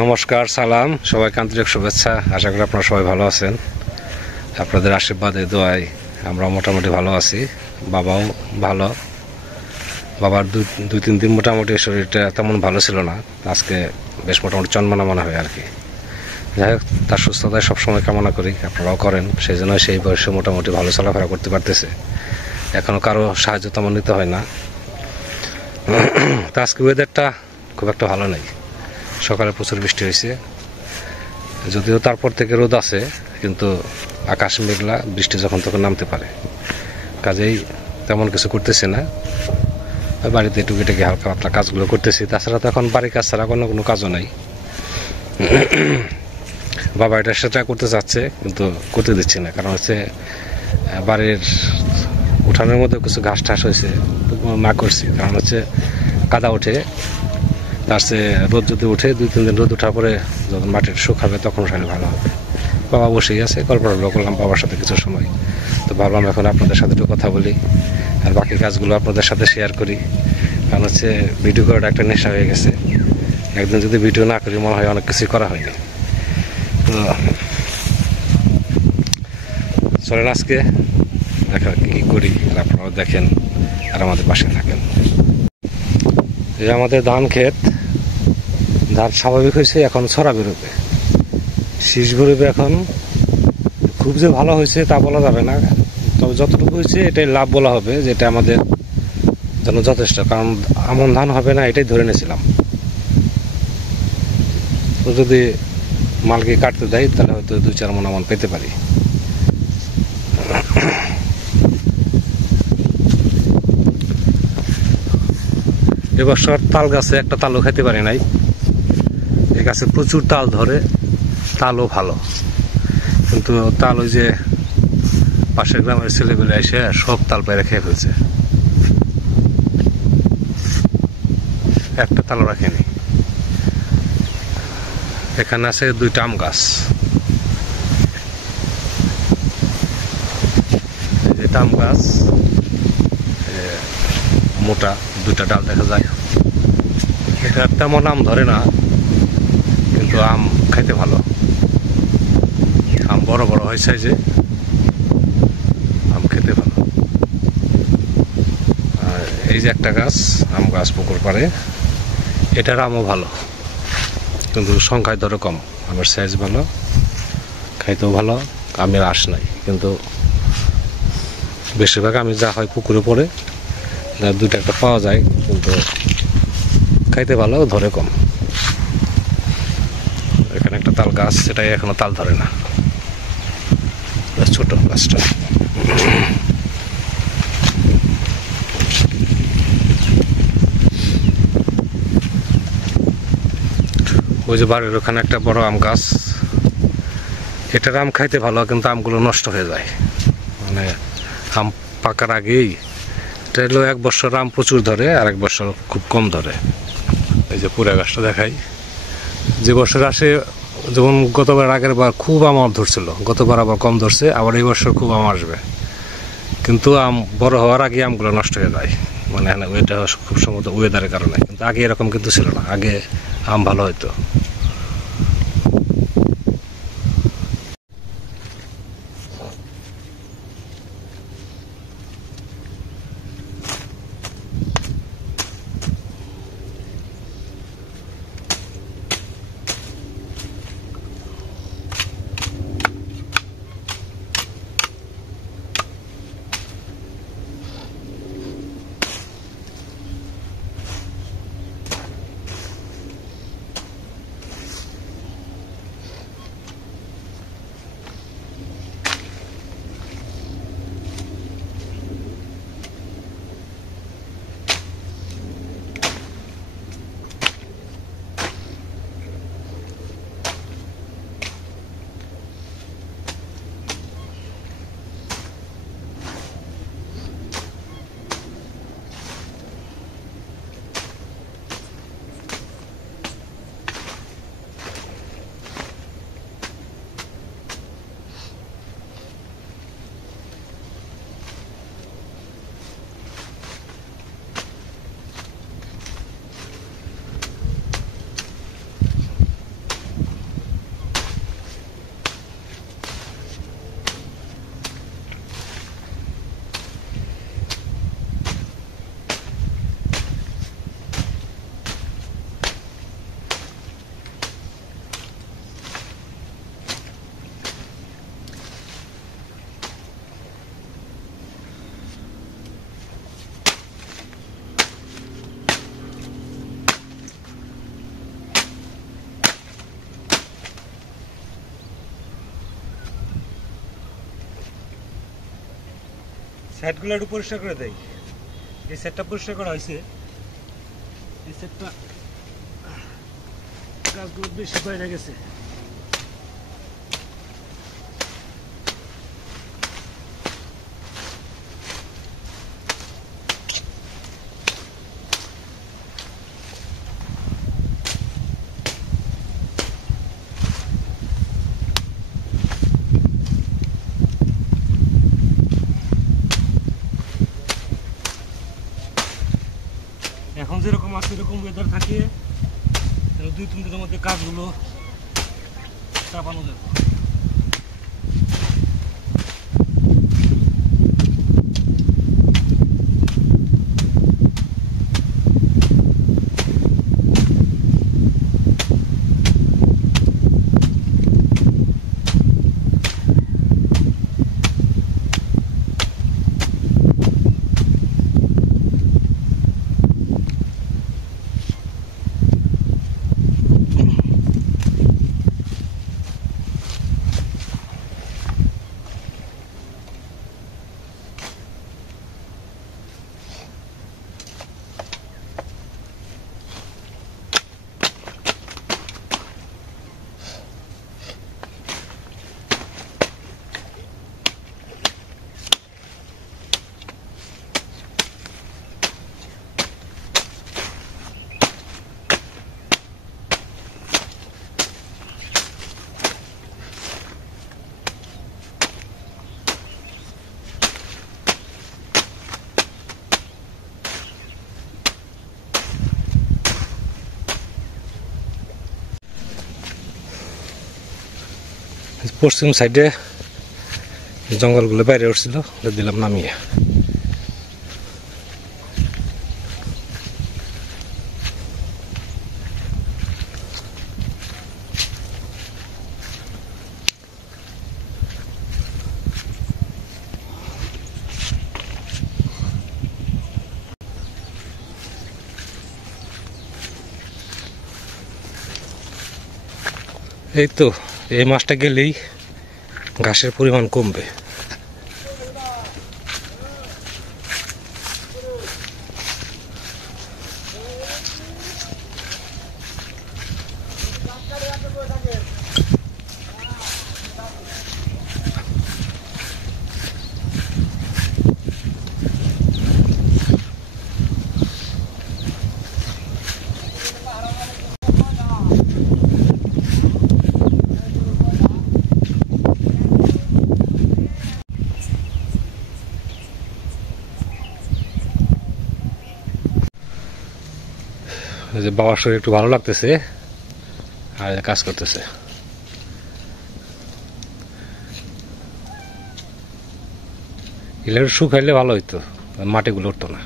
নমস্কার, সালাম, সবাইকে আন্তরিক শুভেচ্ছা। আশা করি আপনারা সবাই ভালো আছেন। আপনাদের আশীর্বাদে দোয়ায় আমরা মোটামুটি ভালো আছি। বাবাও ভালো। বাবার দুই তিন দিন মোটামুটি শরীরটা তেমন ভালো ছিল না, আজকে বেশ মোটামুটি চনমনা মনে হয় আর কি। যাই হোক, তার সুস্থতায় সবসময় কামনা করি, আপনারাও করেন। সেই জন্য সেই বয়সে মোটামুটি ভালো চলাফেরা করতে পারতেছে। এখনও কারো সাহায্য তেমন নিতে হয় না। তা আজকে ওয়েদারটা খুব একটা ভালো নেই। সকালে প্রচুর বৃষ্টি হয়েছে, যদিও তারপর থেকে রোদ আছে, কিন্তু আকাশ মেঘলা, বৃষ্টি যখন তখন নামতে পারে। কাজেই তেমন কিছু করতেছি না, বাড়িতে টুকিটাকি হালকা পাতলা কাজগুলো করতেছি। তাছাড়া তো এখন বাড়ির কাজ ছাড়া কোনো কাজও নাই। বাবা এটা সেটা করতে চাচ্ছে, কিন্তু করতে দিচ্ছি না, কারণ হচ্ছে বাড়ির উঠানের মধ্যে কিছু ঘাস ঠাস হয়েছে, না করছি। কারণ হচ্ছে কাদা ওঠে, তার চেয়ে রোদ যদি উঠে 2-3 দিন রোদ ওঠার পরে যখন মাটির শুকাবে তখন ওঠালে ভালো হবে। বাবা বসেই আছে, গল্প করলাম বাবার সাথে কিছু সময়। তো ভাবলাম এখন আপনাদের সাথে একটু কথা বলি, আর বাকি কাজগুলো আপনাদের সাথে শেয়ার করি। কারণ হচ্ছে ভিডিও করাটা একটা নেশা হয়ে গেছে। একদিন যদি ভিডিও না করি মনে হয় অনেক কিছুই করা হয়নি। তো চলেন আজকে দেখা কী করি, আর আপনারাও দেখেন আর আমাদের পাশে থাকেন। এই আমাদের ধান ক্ষেত, ধান স্বাভাবিক হয়েছে, এখন ছড়া বেরোবে, শীষ বেরোবে। এখন খুব যে ভালো হয়েছে তা বলা যাবে না, তবে যতটুকু হয়েছে এটাই লাভ বলা হবে, যেটা আমাদের জন্য যথেষ্ট। কারণ আমন ধান হবে না এটাই ধরে নিয়েছিলাম। তো যদি মালকে কাটতে দেয় তাহলে হয়তো 2-4 মণ আমন পেতে পারি। এবছর তাল গাছে একটা তালও খেতে পারি নাই। এই গাছে প্রচুর তাল ধরে, তালও ভালো, কিন্তু তাল ওই যে পাশের গ্রামের ছেলেগুলো এসে সব তাল পেরে খেয়ে ফেলছে, একটা তালও রাখেনি। এখানে আছে 2টা আম গাছ, এটা আম গাছ, মোটা 2টা ডাল দেখা যায়। এটা তেমন আম ধরে না, কিন্তু আম খাইতে ভালো। আম বড় বড় হয় সাইজে, আম খেতে ভালো। আর এই যে একটা গাছ, আম গাছ পুকুর পাড়ে, এটার আমও ভালো, কিন্তু সংখ্যায় ধরে কম। আমের সাইজ ভালো, খাইতেও ভালো, আমের আশ নাই। কিন্তু বেশিরভাগ আমি যা হয় পুকুরে পড়ে, যা 2টা একটা পাওয়া যায়, কিন্তু খাইতে ভালো, ধরে কম। এখানে একটা তাল গাছ, সেটাই এখনো তাল ধরে না, ছোট গাছটা। ওই যে বাড়ির ওখানে একটা বড় আম গাছ, এটার আম খাইতে ভালো, কিন্তু আমগুলো নষ্ট হয়ে যায়। মানে আম পাকার আগেই, এটা হলো 1 বছর আম প্রচুর ধরে, আর 1 বছর খুব কম ধরে। এই যে পুরা গাছটা দেখাই, যে বছর আসে, যেমন গতবার আগের বার খুব আম ধরছিল, গতবার আবার কম ধরছে, আবার এই বছর খুব আম আসবে। কিন্তু আম বড় হওয়ার আগে আমগুলো নষ্ট হয়ে যায়, মানে ওইটা খুব সম্ভবত ওয়েদারের কারণে। কিন্তু আগে এরকম কিন্তু ছিল না, আগে আম ভালো হতো। সাইডগুলো একটু পরিষ্কার করে দেয়। এই সেটটা পরিষ্কার করা হয়েছে, এই সেটটা গাছগুলো বেশি বাইরে গেছে। এখন যেরকম আছে এরকম ওয়েদার থাকে, 2-3 দিনের মধ্যে কাজগুলো চাপানো যাবে। পশ্চিম সাইডে জঙ্গলগুলো বাইরে উঠছিল, দিলাম নামিয়ে। এই তো এই মাছটা গেলেই ঘাসের পরিমাণ কমবে। যে বাবার শরীর একটু ভালো লাগতেছে আর কাজ করতেছে। এগুলো শুকাইলে ভালো হইতো, মাটিগুলো উঠতো না।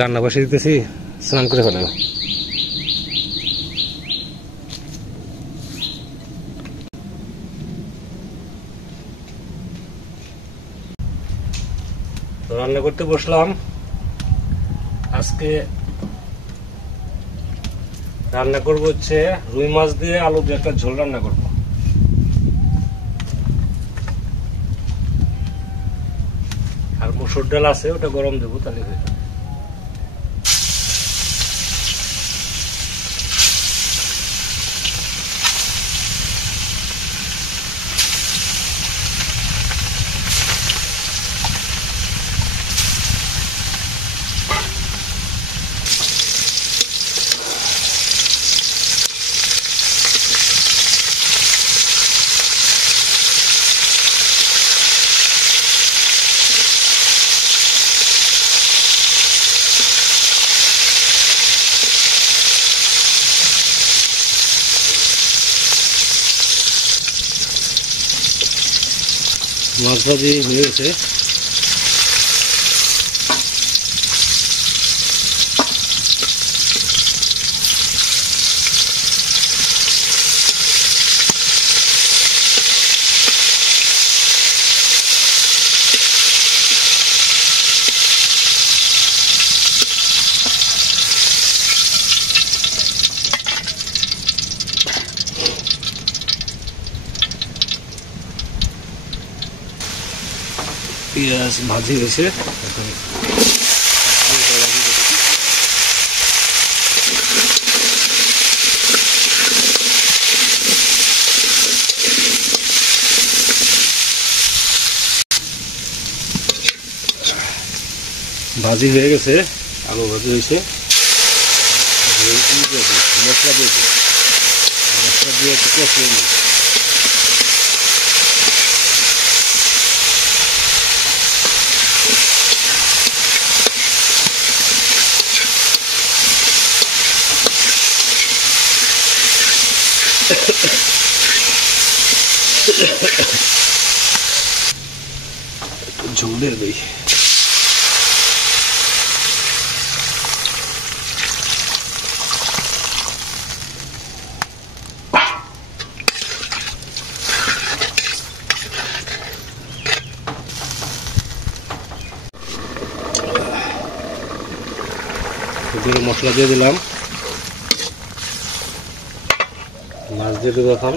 রান্না বসে দিতেছি, স্নান করে ফেলো। রান্না করতে বসলাম। আজকে রান্না করবো হচ্ছে রুই মাছ দিয়ে আলু দিয়ে একটা ঝোল রান্না করবো। আর মসুর ডাল আছে, ওটা গরম দেবো, তাহলে হয়ে যাবে। মাছ ভাজি হয়ে গেছে। পেঁয়াজ ভাজি হয়েছে, এখন ভাজি হয়ে গেছে, আলু ভাজি হয়েছে। মশলা দিয়েছি, মশলা দিয়ে একটু কষিয়ে নিই। ঝোল দিয়ে দিই। মশলা দিয়ে দিলাম, মাছ দিয়ে দেবো এখন।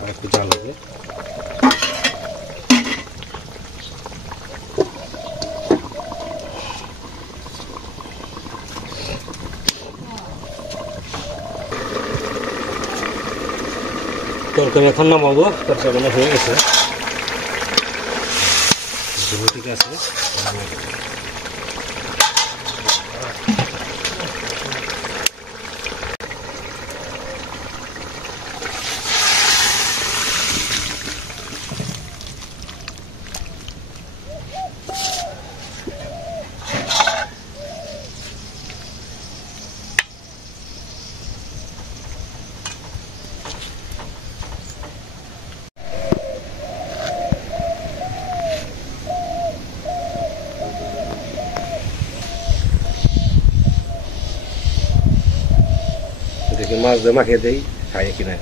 আর একটু জাল হবে। তরকারি এখন নামাবো, তরকারি হয়ে গেছে, ঠিক আছে। দেখি মাছ দিয়ে মাখিয়ে দেই, খাই কিনা।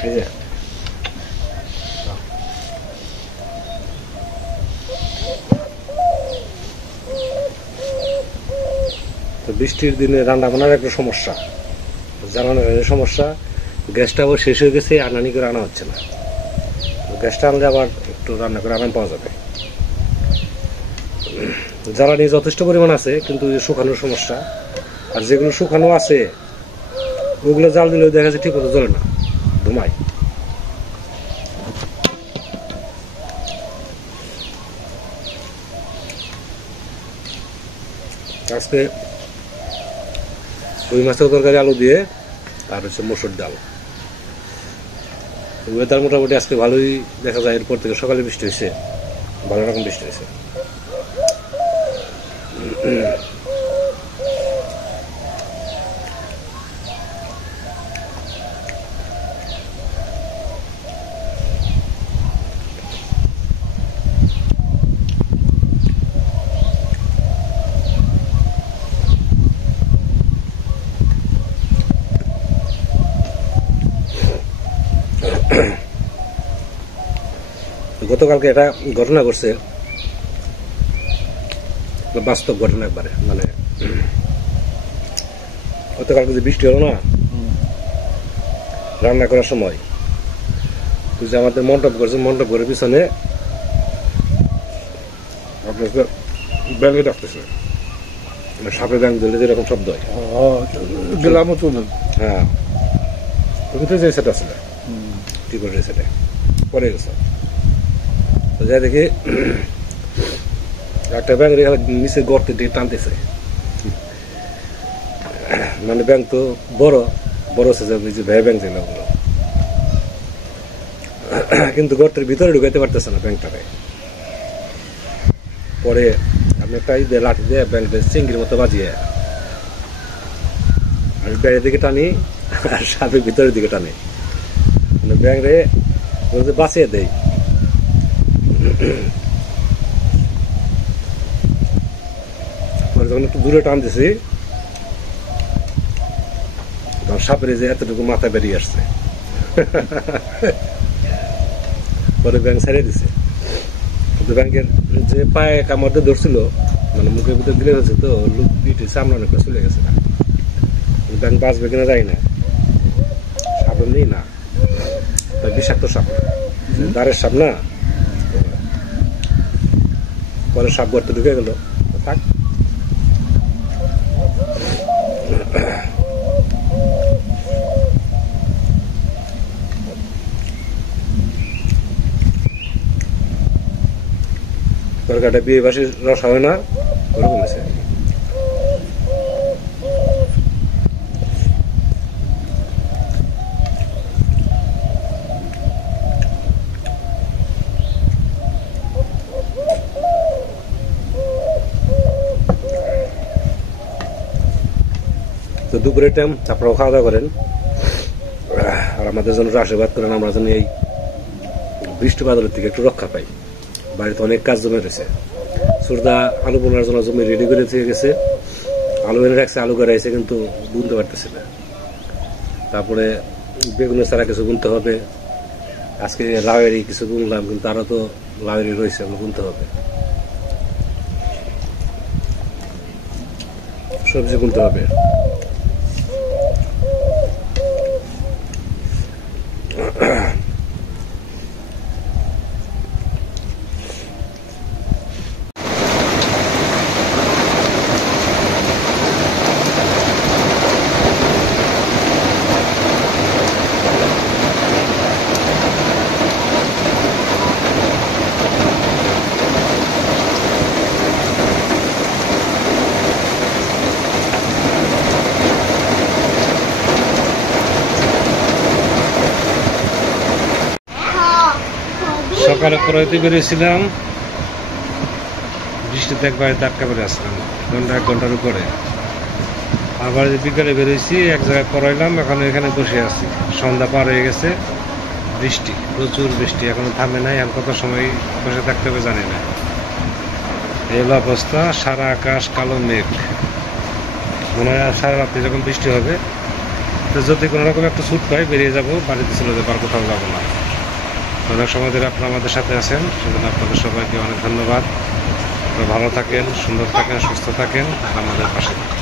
ঠিক আছে, তো বৃষ্টির দিনে রান্না বান্নার একটা সমস্যা, জ্বালানোর সমস্যা। গ্যাসটা আবার শেষ হয়ে গেছে, আনানি করে আনা হচ্ছে না। গ্যাসটা আনলে আবার একটু রান্না করে আরাম পাওয়া যাবে। জ্বালানি যথেষ্ট পরিমাণ আছে, কিন্তু শুকানোর সমস্যা। আর যেগুলো শুকানো আছে ওগুলো জাল দিলেও দেখা যাচ্ছে ঠিক মতো জ্বলে না, ধুমায়। আজকে রুই মাছের তরকারি, আলু দিয়ে, আর হচ্ছে মসুর ডাল। ওয়েদার মোটামুটি আজকে ভালোই দেখা যায়। এরপর থেকে সকালে বৃষ্টি হয়েছে, ভালো রকম বৃষ্টি হয়েছে। গতকালকে একটা ঘটনা ঘটছে, বাস্তব ঘটনা একবারে। মানে গতকালকে যে বৃষ্টি হলো না, রান্না করার সময় যে আমাদের মণ্ডপ করছে, মণ্ডপ ঘরের পিছনে আপনার ব্যাঙ্গে ডাকতেছে, মানে সাপে ব্যাঙ্গ দিলে যেরকম শব্দ হয়। হ্যাঁ, তুমি তো যে সেটা আসলে কি করে সেটা পরে গেছে। যাই দেখি একটা ব্যাংক নিচে গর্তে দিয়ে টানতেছে। মানে ব্যাংক তো বড় বড় যে ভ্যা ব্যাংক ছিল ওগুলো, কিন্তু গর্তের ভিতরে ঢুকাইতে পারতেছে না ব্যাংকটাকে। পরে আমি একটা দিয়ে লাঠি দিয়ে ব্যাংকটা চিংড়ির মতো বাজিয়ে আমি ব্যাংকের দিকে টানি, আর সাপের ভিতরের দিকে টানি, মানে ব্যাংকে বাঁচিয়ে দেয়। যখন একটু দূরে টানতেছি, সাপের যে এতটুকু মাথা বেরিয়ে আসছে। পরে ব্যাংক ছেড়ে দিছে, কিন্তু ব্যাংকের যে পায়ে কামড়তে ধরছিল মানে মুখের ভিতরে দিলে হচ্ছে তো লুক পিঠে সামনে অনেকটা চলে গেছে না, ব্যাংক বাঁচবে কিনা যাই না। সাপ নেই না, তাই বিষাক্ত সাপ, দাঁড়ের সাপ না। পরে সাপ গর্তে ঢুকে গেল, থাক। তরকারিটা বিয়ে বাসির রস হয় না, ওরকম আছে। তো দুপুরের টাইম আপনারাও খাওয়া দাওয়া করেন, আর আমাদের জন্য আশীর্বাদ করেন, আমরা যেন এই বৃষ্টি বাদলের থেকে একটু রক্ষা পাই। বাড়িতে অনেক কাজ জমে রয়েছে। সুরদা আলু বোনার জন্য জমি রেডি করে দিয়ে গেছে, আলু এনে রাখছে, আলু গড়াইছে কিন্তু বুনতে পারতেছে না। তারপরে বেগুনের চারা কিছু বুনতে হবে, আজকে লাউয়েরই কিছু বুনলাম, কিন্তু আরো তো লাউয়েরই রয়েছে, ওগুলো বুনতে হবে। সবজি বুনতে হবে। সকালে পড়াইতে বেরিয়েছিলাম, বৃষ্টিতে একবারে আটকা পড়ে আসলাম, এক ঘন্টার উপরে। আবার বিকালে বেরোইছি, এক জায়গায় পড়াইলাম, এখন এখানে বসে আছি। সন্ধ্যা পার হয়ে গেছে, বৃষ্টি, প্রচুর বৃষ্টি, এখনো থামে নাই। আর কত সময় বসে থাকতে হবে জানি না। এই হলো অবস্থা, সারা আকাশ কালো মেঘ, মনে হয় সারা রাত্রি যখন বৃষ্টি হবে, তো যদি কোনো রকম একটু ছুট পাই বেরিয়ে যাবো, বাড়িতে চলে যাবো, আর কোথাও যাবো না। অনেক সময় ধরে আপনারা আমাদের সাথে আছেন, সেজন্য আপনাদের সবাইকে অনেক ধন্যবাদ। ভালো থাকেন, সুন্দর থাকেন, সুস্থ থাকেন, আর আমাদের পাশে থাকেন।